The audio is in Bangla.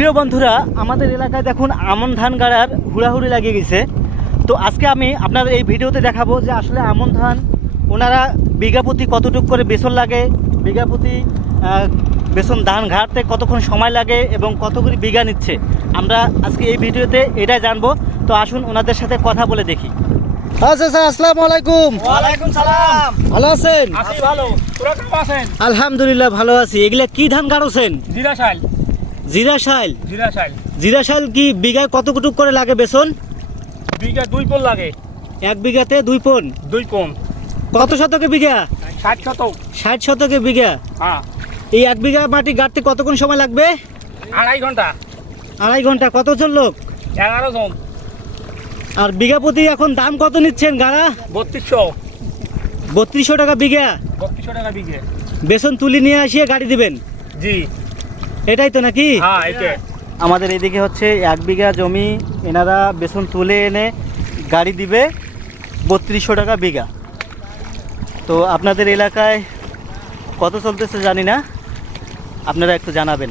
প্রিয় বন্ধুরা, আমাদের এলাকায় দেখুন আমন ধান গাড়ার হুড়াহুড়ি লাগিয়ে গেছে। তো আজকে আমি আপনাদের এই ভিডিওতে দেখাবো যে আসলে আমন ধান ওনারা বিঘা প্রতি কতটুকু করে বেসন লাগে, বিঘা প্রতি বেসন ধান ঘাটতে কতক্ষণ সময় লাগে এবং কত করে বিঘা নিচ্ছে। আমরা আজকে এই ভিডিওতে এটাই জানবো। তো আসুন ওনাদের সাথে কথা বলে দেখি। আচ্ছা স্যার, আসসালামু আলাইকুম। ওয়ালাইকুম সালাম। ভালো আছেন? আছি ভালো, তোরা কেমন আছেন? আলহামদুলিল্লাহ ভালো আছি। এগুলা কি ধান গাড়ছেন? জিরাশাল। জিরাশাল। জিরাশাল জিরাশাল কি বিঘায় কতটুকু করে লাগে বেসন? বিঘা 2 পন লাগে। এক বিঘাতে 2 পন। 2 পন। কত শতকে বিঘা? 60 শতক। 60 শতকে বিঘা। হ্যাঁ। এই 1 বিঘা মাটি গাড়তে কতক্ষণ সময় লাগবে? 2.5 ঘন্টা। 2.5 ঘন্টা। কতজন লোক? 11 জন। আর বিঘা প্রতি এখন দাম কত নিচ্ছেন গাড়া? 3200। 3200 টাকা বিঘা। 3200 টাকা বিঘা। বেসন তুলি নিয়ে আসিয়ে গাড়ি দিবেন? জি। এটাই তো নাকি? হ্যাঁ, এটা। আমাদের এদিকে হচ্ছে 1 বিঘা জমি এনারা বেসন তুলে এনে গাড়ি দিবে 3200 টাকা বিঘা। তো আপনাদের এলাকায় কত চলতেছে জানি না, আপনারা একটু জানাবেন।